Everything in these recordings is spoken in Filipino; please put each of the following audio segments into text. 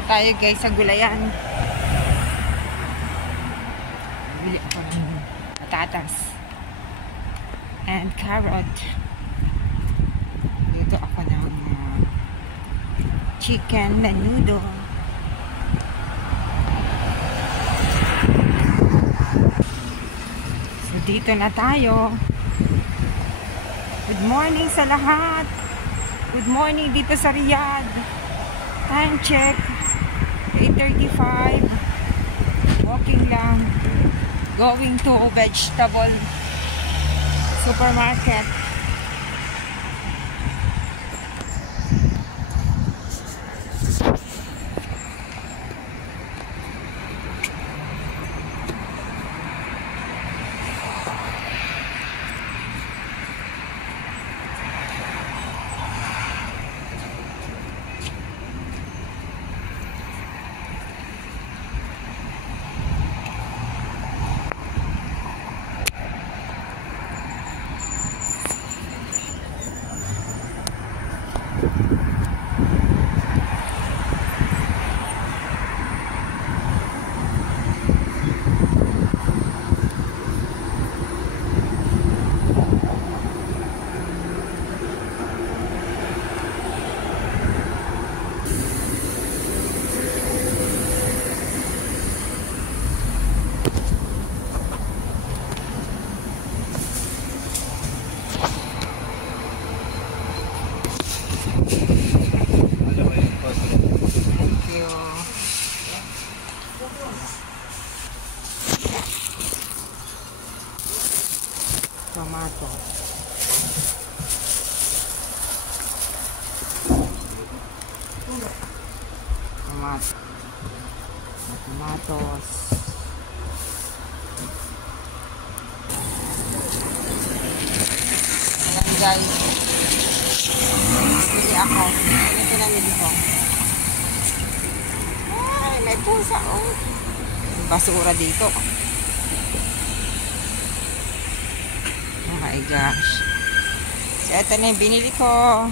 Punta tayo guys sa gulayan. Bili ako ng patatas and carrot. Dito ako ng chicken menudo. So dito na tayo. Good morning sa lahat. Good morning dito sa Riyadh. Time check 8:35. Walking lang. Going to vegetable supermarket. Tomato. Tomato. Tomatoes. Ayan guys. Bili ako. Ano pinamili ko? Ay, may pusa oh. Basura dito. Oh my gosh. So, ito na yung binili ko.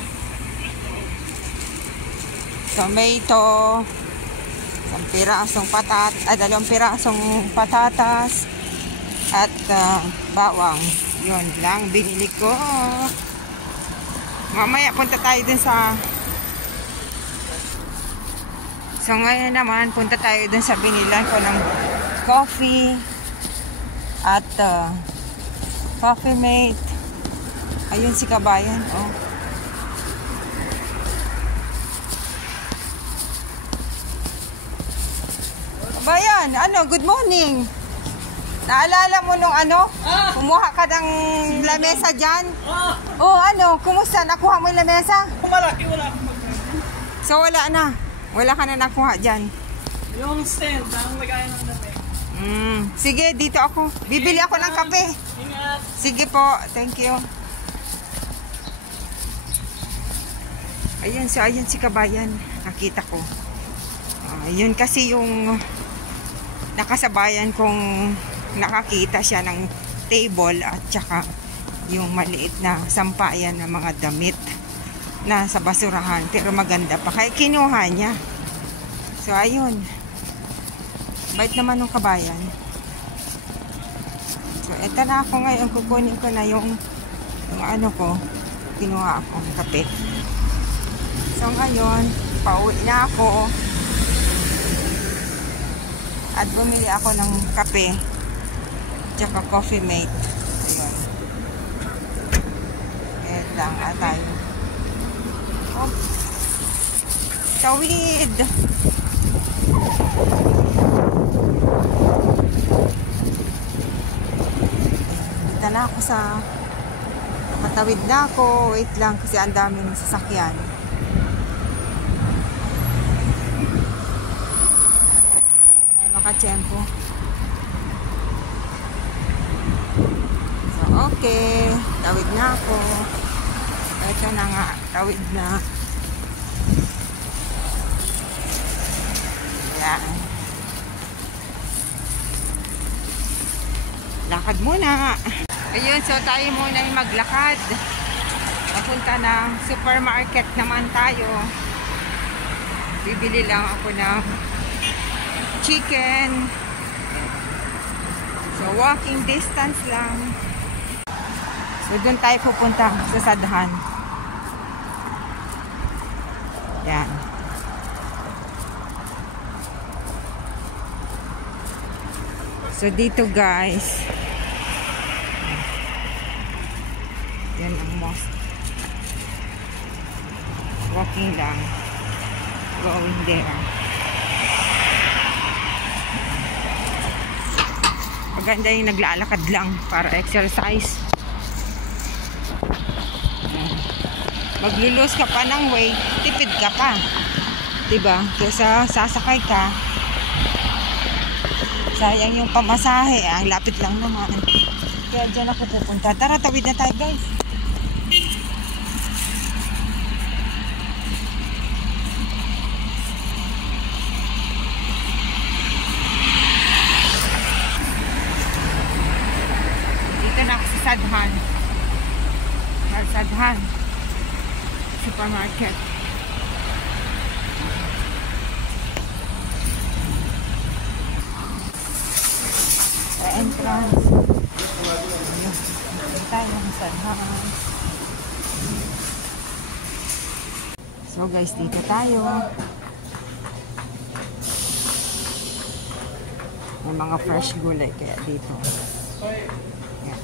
Tomato. Isang pirasong dalawang pirasong patatas. At bawang. Yun lang binili ko. Mamaya punta tayo dun sa... So, ngayon naman, punta tayo dun sa binilan ko ng coffee. At... Coffee Mate. Ayun si kabayan. Oh. Kabayan, ano? Good morning. Naalala mo nung ano? Kumuha ka ng lamesa dyan? Oh, ano? Kumusta? Nakuha mo yung lamesa? Malaki, wala akong So, wala na. Wala ka na nakuha dyan. yung stand, ang lagayan ng dami. Sige, dito ako. Bibili ako ng kape. Ingat. Sige po, thank you. Ayun, so ayun si kabayan. Nakita ko. Yun kasi yung nakasabayan kong nakakita siya ng table at saka yung maliit na sampayan ng mga damit na sa basurahan. Pero maganda pa. Kaya kinuha niya. So ayun. Bait naman ng kabayan. So, eto na ako ngayon. Kukunin ko na yung ano ko. Kinuha akong kape. So, ngayon, pauwi na ako. At bumili ako ng kape. Tsaka Coffee Mate. Ayun. Eto lang tayo. Oh. Tawid! Dito na ako sa patawid na ako. Wait lang kasi ang dami ng sasakyan. Ay, makatsyempo. So, okay. Tawid na ako. Ito na nga. Tawid na. Yan. Lakad muna. Ayun, so tayo muna yung maglakad. Papunta ng supermarket naman tayo. Bibili lang ako ng chicken. So, walking distance lang. So, doon tayo pupunta sa Sadhan. Yan. So, dito guys. Yan ang mosque. Walking lang. Going there. Maganda yung naglalakad lang para exercise. Maglulus ka pa ng weight, tipid ka pa. Diba? Kesa sasakay ka, sayang yung pamasahe. Ang lapit lang naman. Kaya dyan ako pupunta. Tara, tawid na tayo guys. Dito na ako sa Sadhan. Sadhan Supermarket. Sa entrance. Dito tayo ng Sadhan. So guys, dito tayo. May mga fresh gulay kaya dito. Yan.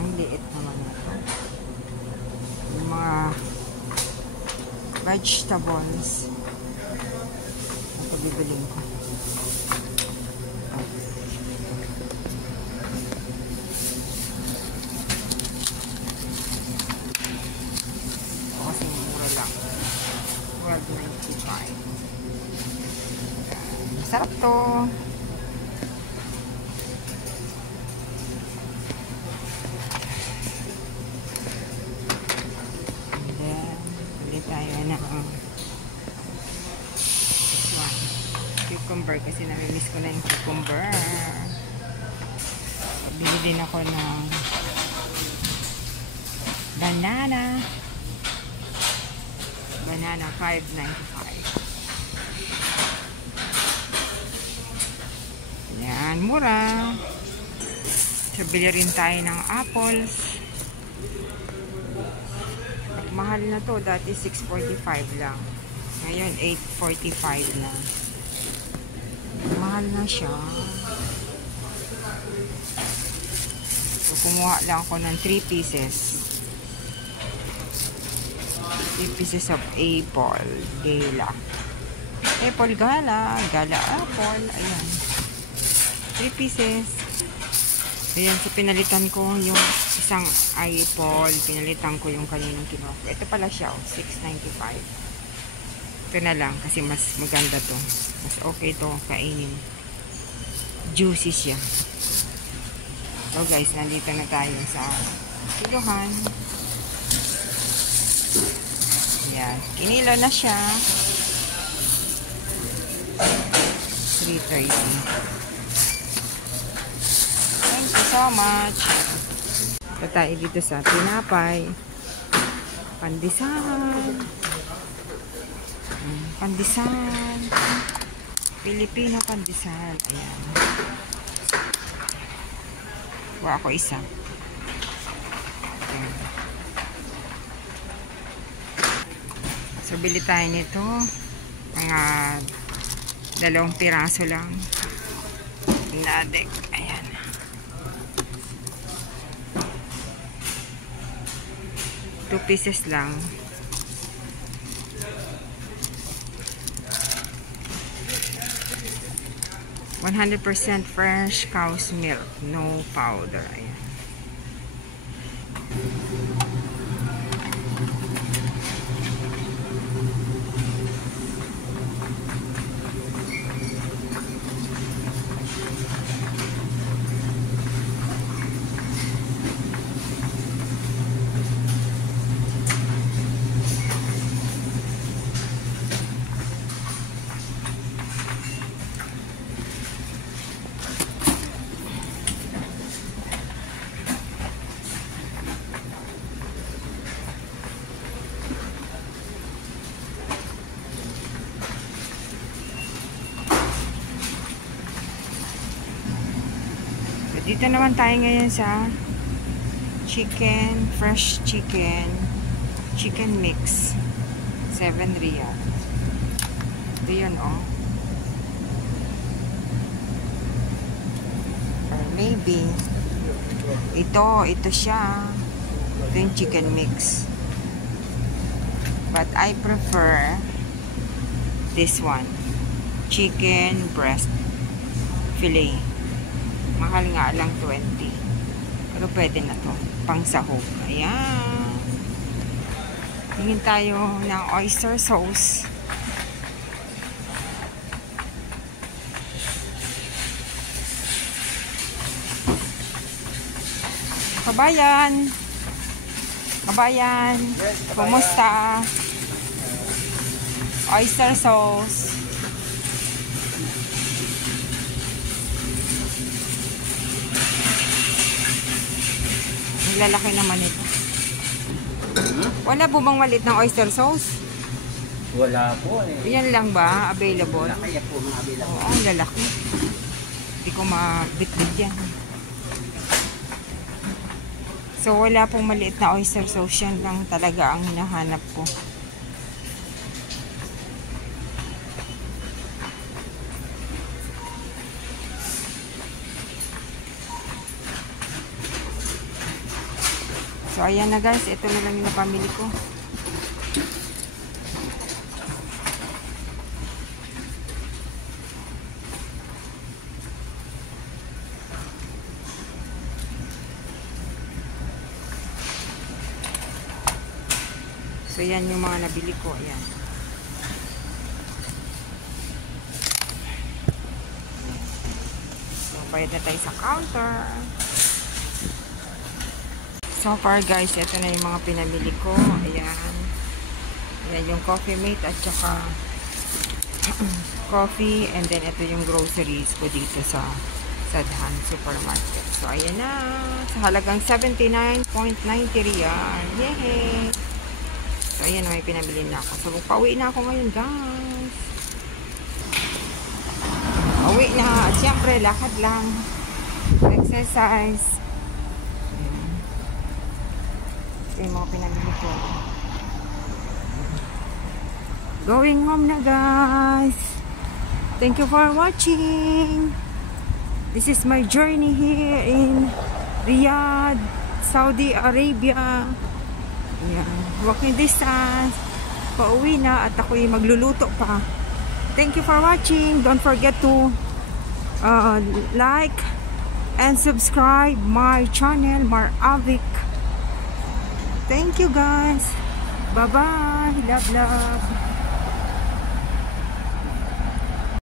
Ang liit naman ito. Yung mga vegetables. Ito bibiling ko. Kasi mura lang. 12.95. Sarap to. And then, ulit tayo na this one. Cucumber kasi namimiss ko na yung cucumber. Bili din ako ng banana. Banana, $5.95. Yan, mura. So, bili rin tayo ng apples. At mahal na to. Dati $6.45 lang. Ngayon, $8.45 na. Mahal na siya. So, kumuha lang ako ng 3 pieces. 3 pieces of apple. Gala. Apple gala. Gala apple. Ayan. 3 pieces. Ayan, so pinalitan ko yung isang apple. Pinalitan ko yung kaninang kinuha ko. Ito pala siya, $6.95. Ito na lang, kasi mas maganda to. Mas okay to kainin. Juicy siya. So guys, nandito na tayo sa kiluhan. Ayan, kinilo na siya. 3.30. Thank you so much. Ito tayo dito sa tinapay. Pandesal. Pandesal. Filipino pandesal. Ayan. Kuha ako isa. Ayan. So, bili tayo nito. Mga 2 piraso lang. Nadek. Ayan. $2 pieces lang. %100% fresh cow's milk, no powder. Ayan. Dito naman tayo ngayon sa chicken, fresh chicken mix. 7 riyal. Ito yun, oh. Or maybe, ito siya. Ito yung chicken mix. But I prefer this one. Chicken breast fillet. Mahal nga lang 20. Pero pwede na to. Pang sahog. Ayan. Tingin tayo ng oyster sauce. Kabayan. Kabayan. Kumusta? Oyster sauce. Ang lalaki naman ito. Wala po bang maliit ng oyster sauce? Wala po eh. Yan lang ba? Available? Kaya po mga available. Oo, ang lalaki. Hindi ko mabitbit yan. So, wala pong maliit na oyster sauce. Yan lang talaga ang hinahanap ko. So, ayan na guys. Ito na lang yung napamili ko. So, yan yung mga nabili ko. Ayan. So, bayad na tayo sa counter. So far guys, ito na yung mga pinamili ko. Ayan. Ayan yung coffee mate at saka coffee. And then ito yung groceries ko dito sa Sadhan Supermarket. So ayan na. Sa halagang 79.90 riyal. Yay! So ayan na, may pinamili na ako. So pauwi na ako ngayon guys. Pauwi na. At syempre, lakad lang. Exercise. Yung mga pinamili ko. Going home na guys. Thank you for watching. This is my journey here in Riyadh, Saudi Arabia. Ayan. Walking distance. Pauwi na at ako'y magluluto pa. Thank you for watching. Don't forget to like and subscribe my channel, Mar Avic. Thank you guys. Bye-bye. Love, love.